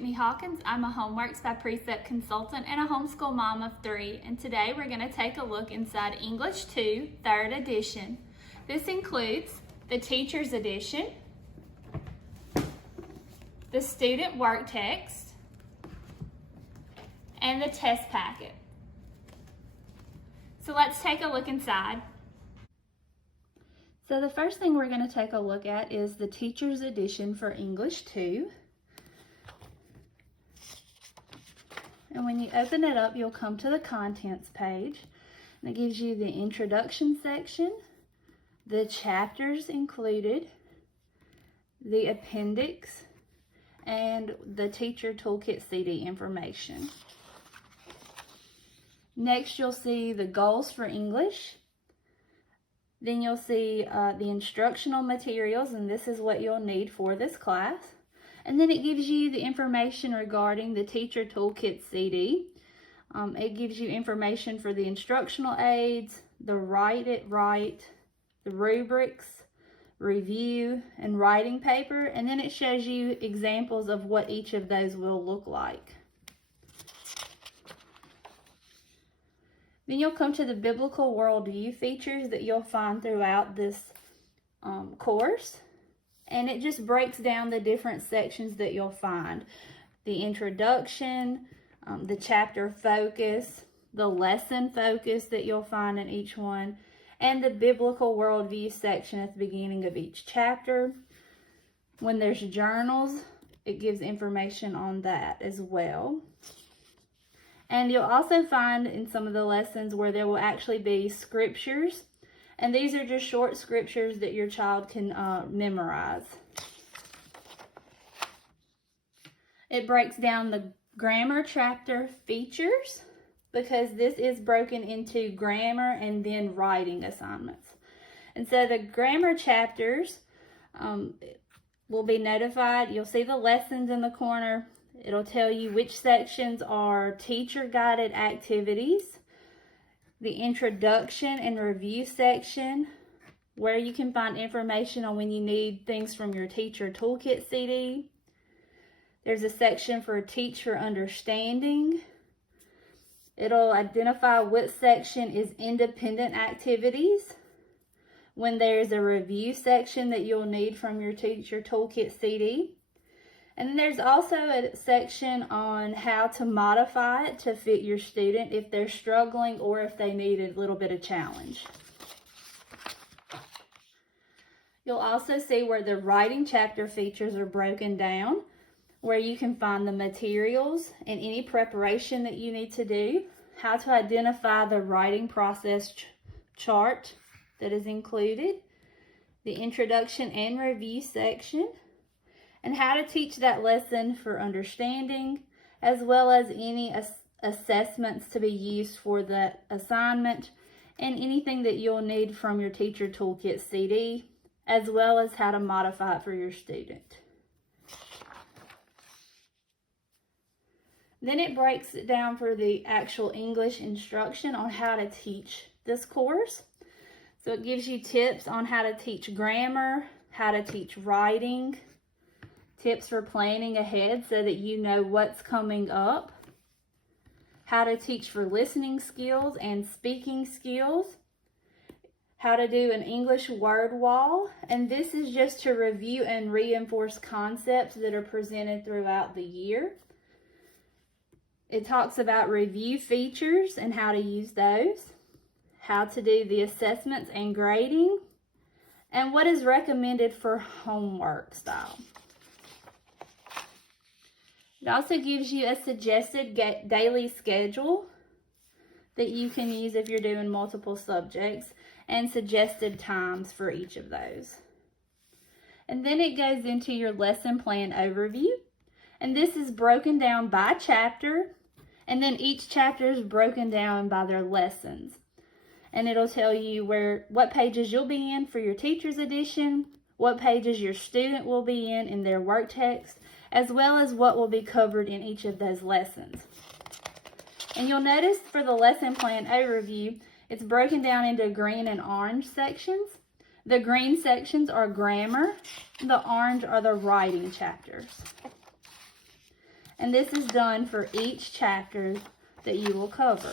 Whitney Hawkins. I'm a Homeworks by Precept consultant and a homeschool mom of 3. And today we're going to take a look inside English 2, 3rd edition. This includes the Teacher's Edition, the Student Work Text, and the Test Packet. So let's take a look inside. So the first thing we're going to take a look at is the Teacher's Edition for English 2. And when you open it up, you'll come to the contents page. And it gives you the introduction section, the chapters included, the appendix, and the Teacher Toolkit CD information. Next, you'll see the goals for English. Then you'll see the instructional materials, and this is what you'll need for this class. And then it gives you the information regarding the Teacher Toolkit CD. It gives you information for the instructional aids, the Write It Right, the rubrics, review, and writing paper. And then it shows you examples of what each of those will look like. Then you'll come to the biblical worldview features that you'll find throughout this course. And it just breaks down the different sections that you'll find. The introduction, the chapter focus, the lesson focus that you'll find in each one, and the biblical worldview section at the beginning of each chapter. When there's journals, it gives information on that as well. And you'll also find in some of the lessons where there will actually be scriptures. And these are just short scriptures that your child can memorize. It breaks down the grammar chapter features because this is broken into grammar and then writing assignments. And so the grammar chapters will be notified. You'll see the lessons in the corner. It'll tell you which sections are teacher-guided activities. The introduction and review section, where you can find information on when you need things from your Teacher Toolkit CD. There's a section for Teach for Understanding. It'll identify what section is independent activities. When there's a review section that you'll need from your Teacher Toolkit CD. And then there's also a section on how to modify it to fit your student if they're struggling or if they need a little bit of challenge. You'll also see where the writing chapter features are broken down, where you can find the materials and any preparation that you need to do, how to identify the writing process chart that is included, the introduction and review section, and how to teach that lesson for understanding, as well as any assessments to be used for that assignment, and anything that you'll need from your Teacher Toolkit CD, as well as how to modify it for your student. Then it breaks it down for the actual English instruction on how to teach this course. So it gives you tips on how to teach grammar, how to teach writing, tips for planning ahead so that you know what's coming up, how to teach for listening skills and speaking skills, how to do an English word wall, and this is just to review and reinforce concepts that are presented throughout the year. It talks about review features and how to use those, how to do the assessments and grading, and what is recommended for homework style. It also gives you a suggested daily schedule that you can use if you're doing multiple subjects and suggested times for each of those. And then it goes into your lesson plan overview. And this is broken down by chapter. And then each chapter is broken down by their lessons. And it'll tell you what pages you'll be in for your Teacher's Edition, what pages your student will be in their work text, as well as what will be covered in each of those lessons. And you'll notice for the lesson plan overview, it's broken down into green and orange sections. The green sections are grammar. The orange are the writing chapters. And this is done for each chapter that you will cover.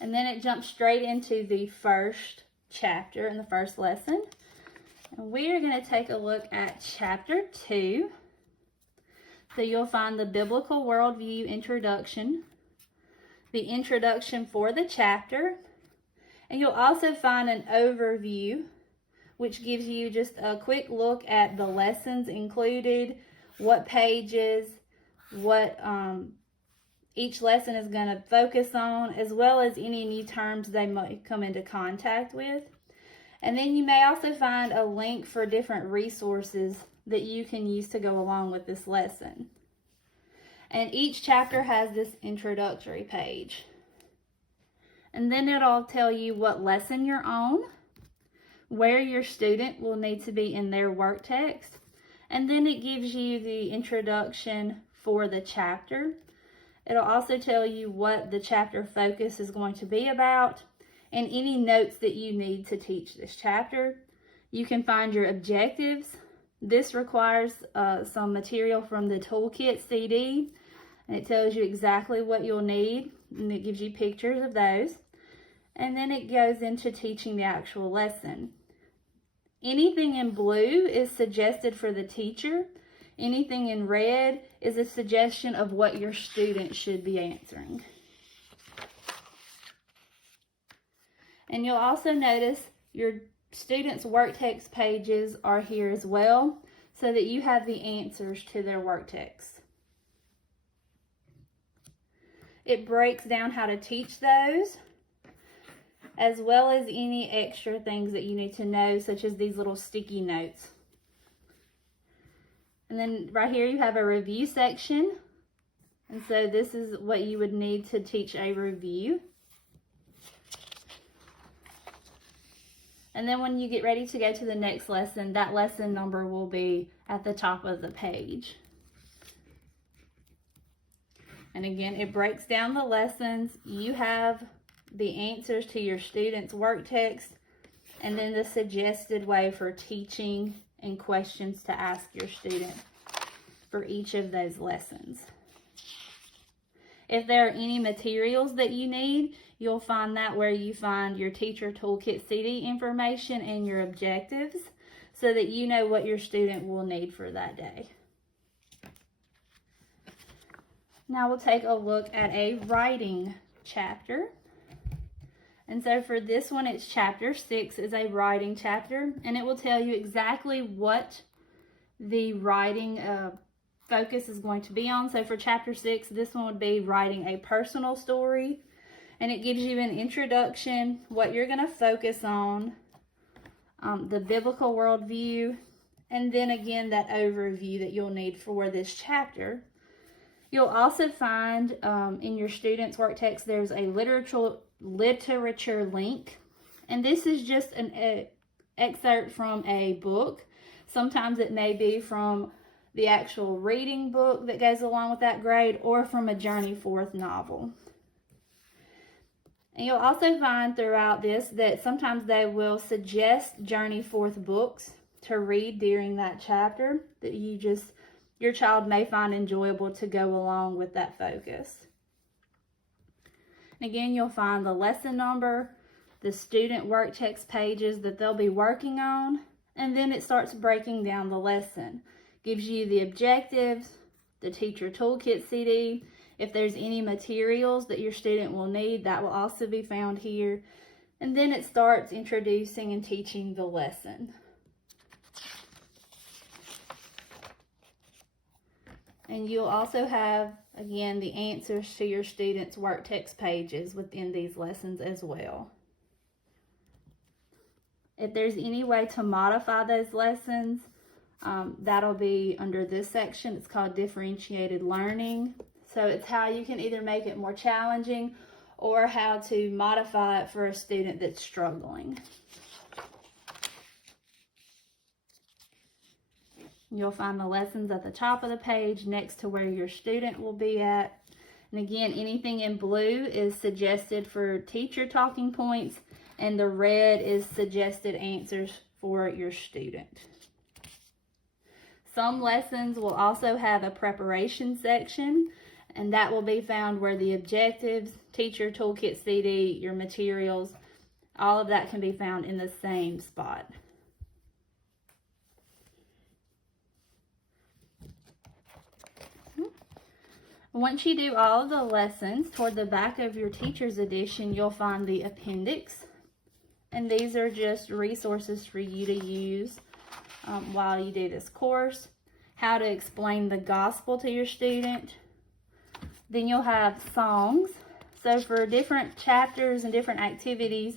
And then it jumps straight into the first chapter in the first lesson. And we are going to take a look at chapter 2. So you'll find the Biblical Worldview introduction, the introduction for the chapter, and you'll also find an overview, which gives you just a quick look at the lessons included, what pages, what each lesson is going to focus on, as well as any new terms they might come into contact with. And then you may also find a link for different resources that you can use to go along with this lesson. And each chapter has this introductory page. And then it'll tell you what lesson you're on, where your student will need to be in their work text, and then it gives you the introduction for the chapter. It'll also tell you what the chapter focus is going to be about and any notes that you need to teach this chapter. You can find your objectives. This requires some material from the Toolkit CD, and it tells you exactly what you'll need, and it gives you pictures of those. And then it goes into teaching the actual lesson. Anything in blue is suggested for the teacher. Anything in red is a suggestion of what your student should be answering. And you'll also notice your students' work text pages are here as well, so that you have the answers to their work text. It breaks down how to teach those, as well as any extra things that you need to know, such as these little sticky notes. And then right here you have a review section. And so this is what you would need to teach a review. And then when you get ready to go to the next lesson, that lesson number will be at the top of the page. And again, it breaks down the lessons. You have the answers to your students' work text, and then the suggested way for teaching and questions to ask your student for each of those lessons. If there are any materials that you need, you'll find that where you find your Teacher Toolkit CD information and your objectives, so that you know what your student will need for that day. Now we'll take a look at a writing chapter. And so for this one, it's chapter 6 is a writing chapter, and it will tell you exactly what the writing focus is going to be on. So for chapter 6, this one would be writing a personal story, and it gives you an introduction, what you're going to focus on, the biblical worldview, and then again that overview that you'll need for this chapter. You'll also find in your students' work text there's a literature link, and this is just an excerpt from a book. Sometimes it may be from the actual reading book that goes along with that grade, or from a Journey Forth novel. And you'll also find throughout this that sometimes they will suggest Journey Forth books to read during that chapter that your child may find enjoyable to go along with that focus. And again, you'll find the lesson number, the student work text pages that they'll be working on, and then it starts breaking down the lesson. Gives you the objectives, the Teacher Toolkit CD. If there's any materials that your student will need, that will also be found here. And then it starts introducing and teaching the lesson. And you'll also have, again, the answers to your students' work text pages within these lessons as well. If there's any way to modify those lessons, that'll be under this section. It's called differentiated learning. So it's how you can either make it more challenging or how to modify it for a student that's struggling. You'll find the lessons at the top of the page next to where your student will be at. And again, anything in blue is suggested for teacher talking points, and the red is suggested answers for your student. Some lessons will also have a preparation section, and that will be found where the objectives, teacher toolkit CD, your materials, all of that can be found in the same spot. Once you do all of the lessons, toward the back of your teacher's edition, you'll find the appendix. And these are just resources for you to use while you do this course. How to explain the gospel to your student. Then you'll have songs. So for different chapters and different activities,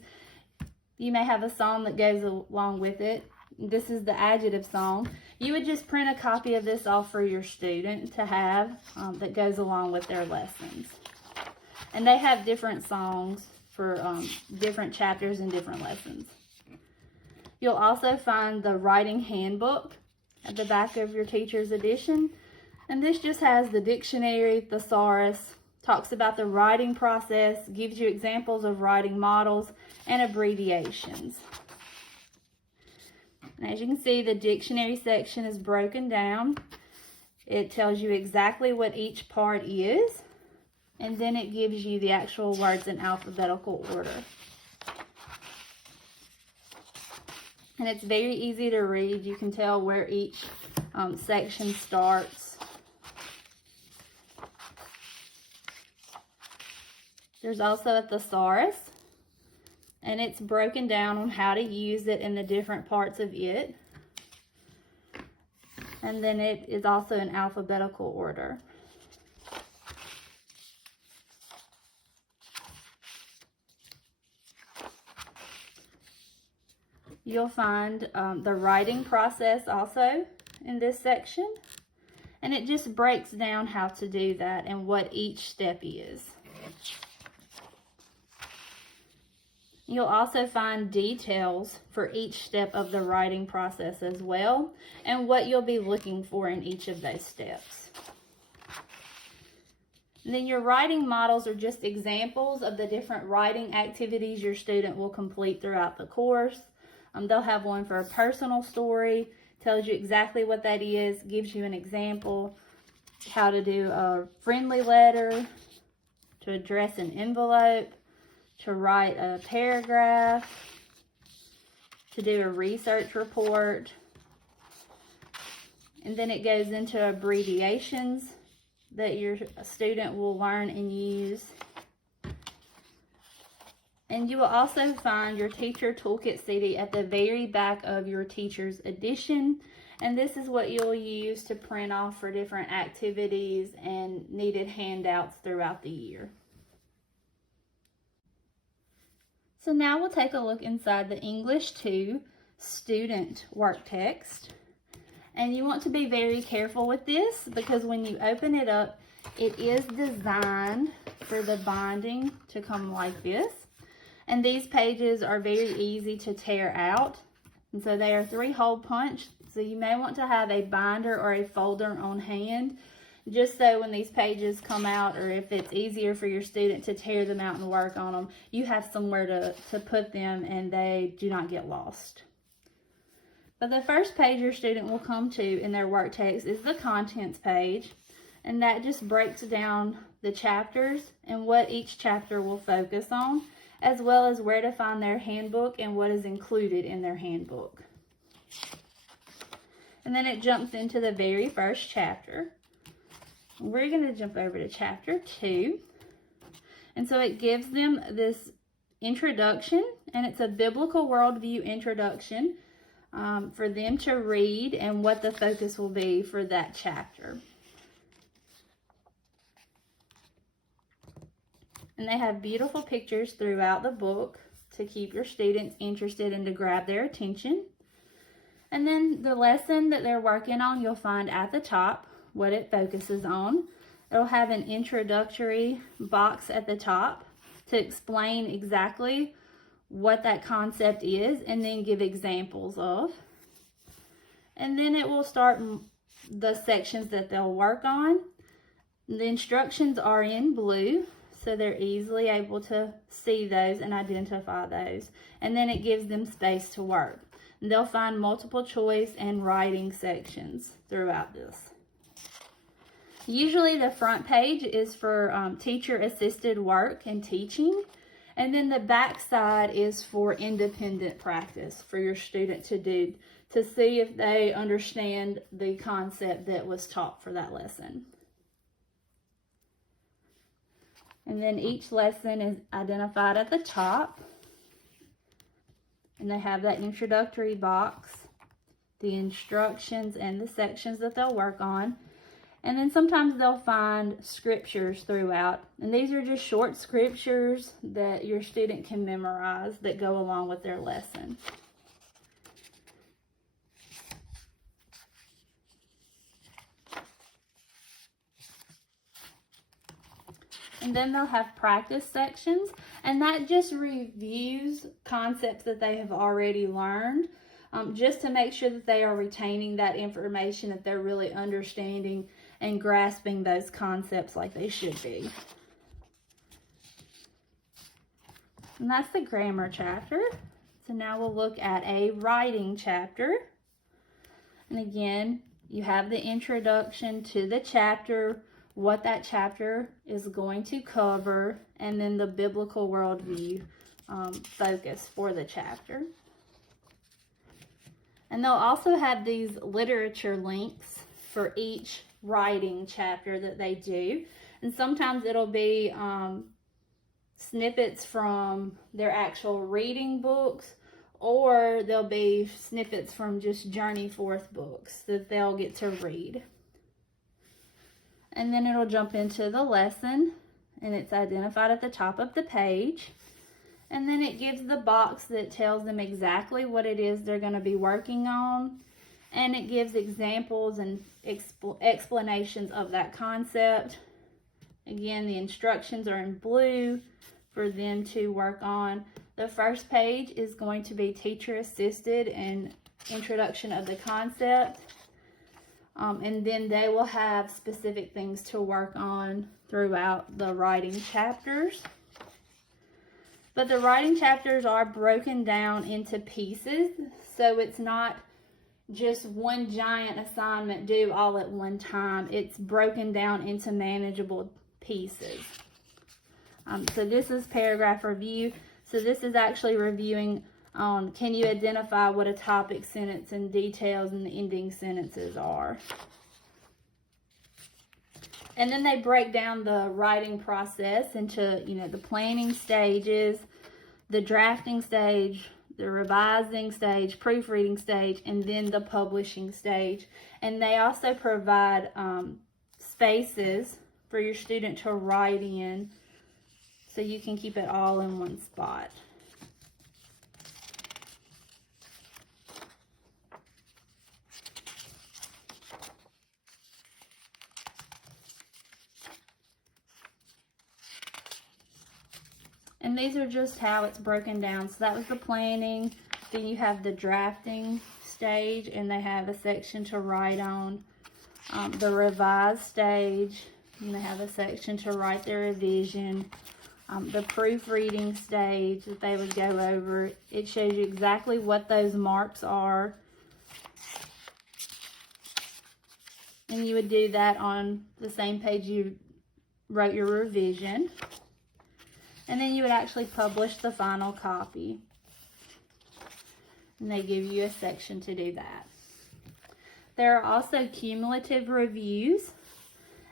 you may have a song that goes along with it. This is the adjective song. You would just print a copy of this off for your student to have that goes along with their lessons. And they have different songs for different chapters and different lessons. You'll also find the Writing Handbook at the back of your teacher's edition. And this just has the dictionary, thesaurus, talks about the writing process, gives you examples of writing models and abbreviations. And as you can see, the dictionary section is broken down. It tells you exactly what each part is, and then it gives you the actual words in alphabetical order. And it's very easy to read. You can tell where each section starts. There's also a thesaurus, and it's broken down on how to use it in the different parts of it. And then it is also in alphabetical order. You'll find the writing process also in this section. And it just breaks down how to do that and what each step is. You'll also find details for each step of the writing process as well, and what you'll be looking for in each of those steps. And then your writing models are just examples of the different writing activities your student will complete throughout the course. They'll have one for a personal story, tells you exactly what that is, gives you an example, how to do a friendly letter, to address an envelope, to write a paragraph, to do a research report. And then it goes into abbreviations that your student will learn and use. And you will also find your teacher toolkit CD at the very back of your teacher's edition. And this is what you'll use to print off for different activities and needed handouts throughout the year. So now we'll take a look inside the English 2 student work text. And you want to be very careful with this because when you open it up, it is designed for the binding to come like this. And these pages are very easy to tear out. And so they are 3-hole punch. So you may want to have a binder or a folder on hand, just so when these pages come out, or if it's easier for your student to tear them out and work on them, you have somewhere to put them and they do not get lost. But the first page your student will come to in their work text is the contents page, and that just breaks down the chapters and what each chapter will focus on, as well as where to find their handbook and what is included in their handbook. And then it jumps into the very first chapter. We're going to jump over to chapter 2. And so it gives them this introduction, and it's a biblical worldview introduction for them to read and what the focus will be for that chapter. And they have beautiful pictures throughout the book to keep your students interested and to grab their attention. And then the lesson that they're working on, you'll find at the top what it focuses on. It'll have an introductory box at the top to explain exactly what that concept is and then give examples of. And then it will start the sections that they'll work on. The instructions are in blue, so they're easily able to see those and identify those. And then it gives them space to work. And they'll find multiple choice and writing sections throughout this. Usually the front page is for teacher-assisted work and teaching. And then the back side is for independent practice for your student to do, to see if they understand the concept that was taught for that lesson. And then each lesson is identified at the top. And they have that introductory box, the instructions and the sections that they'll work on. And then sometimes they'll find scriptures throughout. And these are just short scriptures that your student can memorize that go along with their lesson. And then they'll have practice sections, and that just reviews concepts that they have already learned, just to make sure that they are retaining that information, that they're really understanding and grasping those concepts like they should be. And that's the grammar chapter. So now we'll look at a writing chapter. And again, you have the introduction to the chapter, what that chapter is going to cover, and then the biblical worldview focus for the chapter. And they'll also have these literature links for each writing chapter that they do. And sometimes it'll be snippets from their actual reading books, or there'll be snippets from just Journey Forth books that they'll get to read. And then it'll jump into the lesson, and it's identified at the top of the page. And then it gives the box that tells them exactly what it is they're going to be working on. And it gives examples and explanations of that concept. Again, the instructions are in blue for them to work on. The first page is going to be teacher assisted and introduction of the concept. And then they will have specific things to work on throughout the writing chapters. But the writing chapters are broken down into pieces, so it's not just one giant assignment due all at one time. It's broken down into manageable pieces. So this is paragraph review. So this is actually reviewing on, can you identify what a topic, sentence, and details and the ending sentences are. And then they break down the writing process into, the planning stages, the drafting stage, the revising stage, proofreading stage, and then the publishing stage. And they also provide spaces for your student to write in, so you can keep it all in one spot. And these are just how it's broken down. So that was the planning. Then you have the drafting stage, and they have a section to write on. The revise stage, and they have a section to write their revision. The proofreading stage that they would go over. It shows you exactly what those marks are. And you would do that on the same page you wrote your revision. And then you would actually publish the final copy. And they give you a section to do that. There are also cumulative reviews.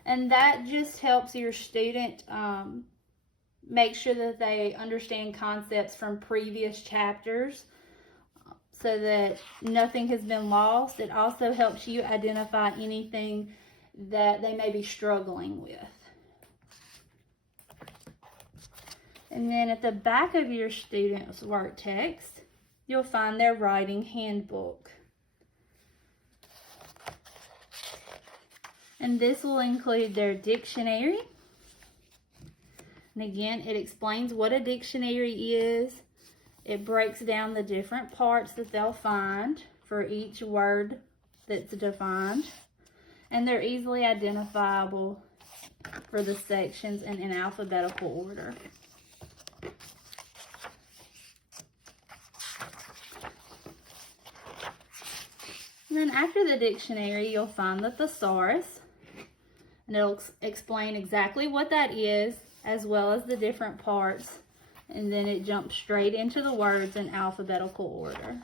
And that just helps your student make sure that they understand concepts from previous chapters so that nothing has been lost. It also helps you identify anything that they may be struggling with. And then at the back of your student's work text, you'll find their writing handbook. And this will include their dictionary. And again, it explains what a dictionary is. It breaks down the different parts that they'll find for each word that's defined. And they're easily identifiable for the sections and in alphabetical order. And then after the dictionary, you'll find the thesaurus, and it'll explain exactly what that is, as well as the different parts, and then it jumps straight into the words in alphabetical order.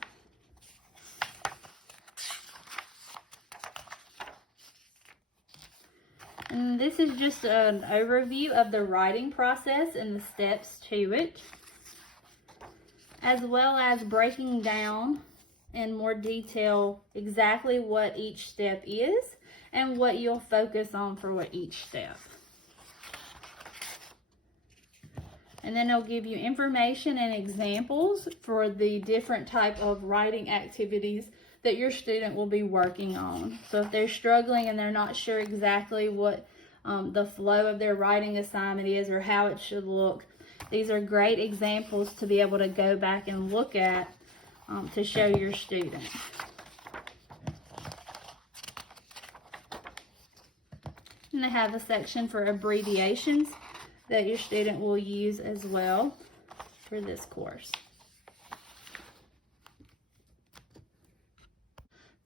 And this is just an overview of the writing process and the steps to it, as well as breaking down in more detail exactly what each step is and what you'll focus on for each step. And then it'll give you information and examples for the different type of writing activities that your student will be working on. So if they're struggling and they're not sure exactly what the flow of their writing assignment is or how it should look, these are great examples to be able to go back and look at to show your student. And they have a section for abbreviations that your student will use as well for this course.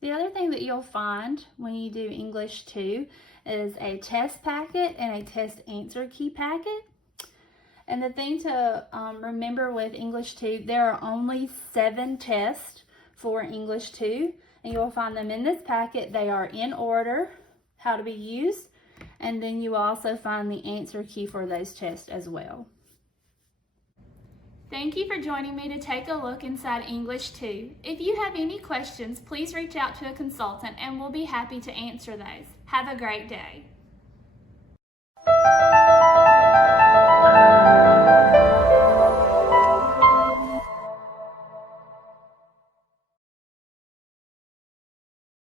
The other thing that you'll find when you do English 2 is a test packet and a test answer key packet. And the thing to remember with English 2, there are only 7 tests for English 2, and you'll find them in this packet. They are in order, how to be used, and then you will also find the answer key for those tests as well. Thank you for joining me to take a look inside English 2. If you have any questions, please reach out to a consultant and we'll be happy to answer those. Have a great day.